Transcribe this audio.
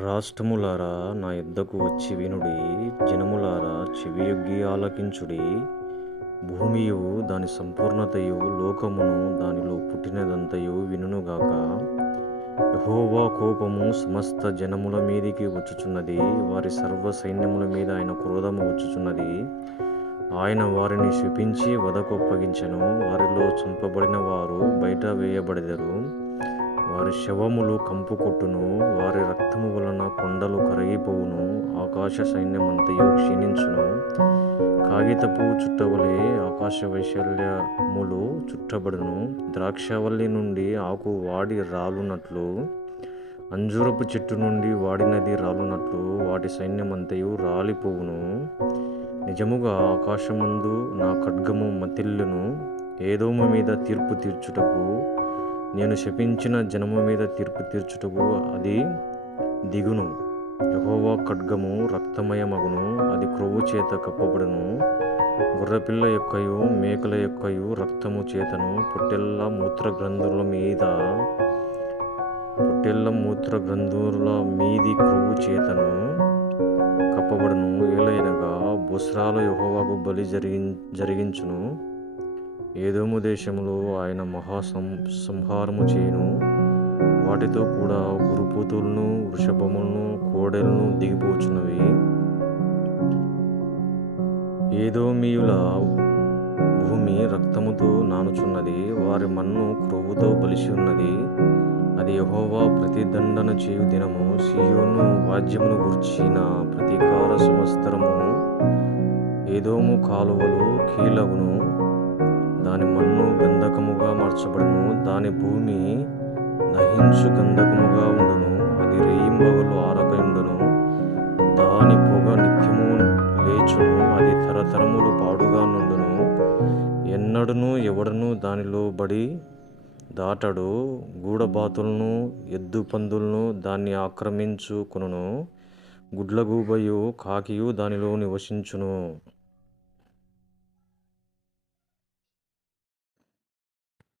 రాష్ట్రములారా నా యొద్దకు వచ్చి వినుడి, జనములారా చెవియొగ్గి ఆలకించుడి. భూమియు దాని సంపూర్ణతయు లోకమును దానిలో పుట్టినదంతయు వినుగాక. యెహోవా కోపము సమస్త జనముల మీదికి వచ్చుచున్నది, వారి సర్వ సైన్యముల మీద ఆయన క్రోధము వచ్చుచున్నది. ఆయన వారిని శపించి వధకు అప్పగించెను. వారిలో చంపబడిన వారు బయట వేయబడెదరు. వారి శవములు కంపు కొట్టును, వారి రక్తము వలన కొండలు కరిగిపోవును. ఆకాశ సైన్యమంతయు క్షీణించును. కాగితపు చుట్టవలే ఆకాశ వైశాల్యములు చుట్టబడును. ద్రాక్షవల్లి నుండి ఆకు వాడి రాలునట్లు, అంజూరపు చెట్టు నుండి వాడినది రాలునట్లు వాటి సైన్యమంతయు రాలిపోవును. నిజముగా ఆకాశమందు నా ఖడ్గము మతిల్లును. ఏదోము మీద తీర్పు తీర్చుటకు, నేను శపించిన జనము మీద తీర్పు తీర్చుటకు అది దిగును. యెహోవా ఖడ్గము రక్తమయమగును, అది క్రొవ్వు చేత కప్పబడును. గొర్రెపిల్ల యొక్కయు మేకల యొక్కయు రక్తము చేతను పొట్టెళ్ళ మూత్రగ్రంథుల మీది క్రొవ్వు చేతను కప్పబడును. ఏలయనగా బొస్రాలు యెహోవాకు బలి జరిగించును. ఏదోము దేశములో ఆయన సంహారము చేయును. వాటితో కూడా గురుపుతులను, వృషభములను, కోడెలను దిగిపోచున్నవి. ఏదోమీయుల భూమి రక్తముతో నానుచున్నది, వారి మన్ను క్రొవ్వుతో బలిసి ఉన్నది. అది యెహోవా ప్రతిదండన చేయు దినము, సీయోను వాద్యమును గూర్చిన ప్రతీకార సంవత్సరము. ఏదోము కాలువలు కీలగును, దాని మన్ను గంధకముగా మార్చబడును. దాని భూమి దహించు గంధకముగా ఉండును. అది రేయింబగలు ఆరకయుండును. దాని పొగ నిత్యము లేచును. అది తరతరములు పాడుగా నుండును. ఎన్నడును ఎవడను దానిలో బడి దాటడు. గూడబాతులను, ఎద్దు పందులను దాన్ని ఆక్రమించుకొనును. గుడ్లగూబయు కాకియు దానిలో నివసించును.